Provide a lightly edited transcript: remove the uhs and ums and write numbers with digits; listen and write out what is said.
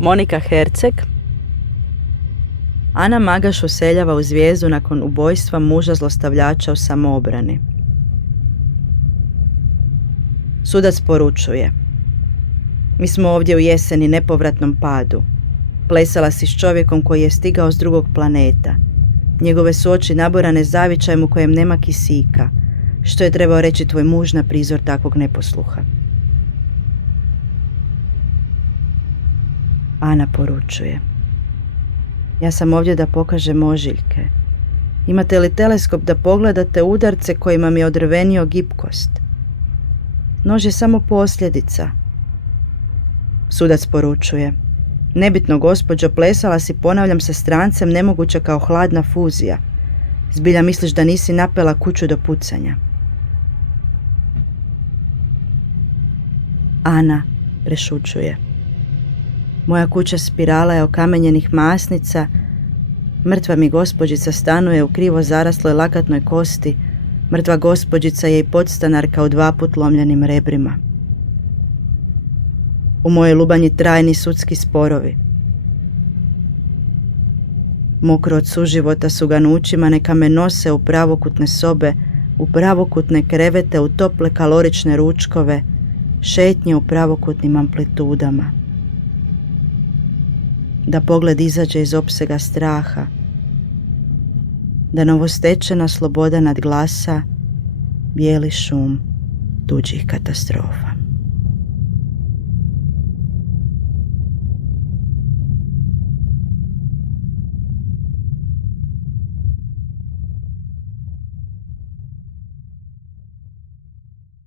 Monika Herceg. Ana Magaš useljava u Zvijezdu nakon ubojstva muža zlostavljača u samoobrani. Sudac poručuje: mi smo ovdje u jeseni nepovratnom padu. Plesala si s čovjekom koji je stigao s drugog planeta. Njegove su oči naborane zavičajem u kojem nema kisika. Što je trebao reći tvoj muž na prizor takvog neposluha? Ana poručuje: ja sam ovdje da pokažem ožiljke. Imate li teleskop da pogledate udarce kojima mi je odrvenio gibkost? Nož je samo posljedica. Sudac poručuje: nebitno gospođo, plesala si, ponavljam, sa strancem, nemoguća kao hladna fuzija. Zbilja misliš da nisi napela kuću do pucanja? Ana prešućuje: moja kuća spirala je okamenjenih masnica, mrtva mi gospođica stanuje u krivo zarasloj lakatnoj kosti, mrtva gospođica je i podstanarka u 2 put lomljenim rebrima. U mojoj lubanji trajni sudski sporovi. Mokro od suživota su ganućima, neka me nose u pravokutne sobe, u pravokutne krevete, u tople kalorične ručkove, šetnje u pravokutnim amplitudama. Da pogled izađe iz opsega straha, da novostečena sloboda nadglasa bijeli šum tuđih katastrofa.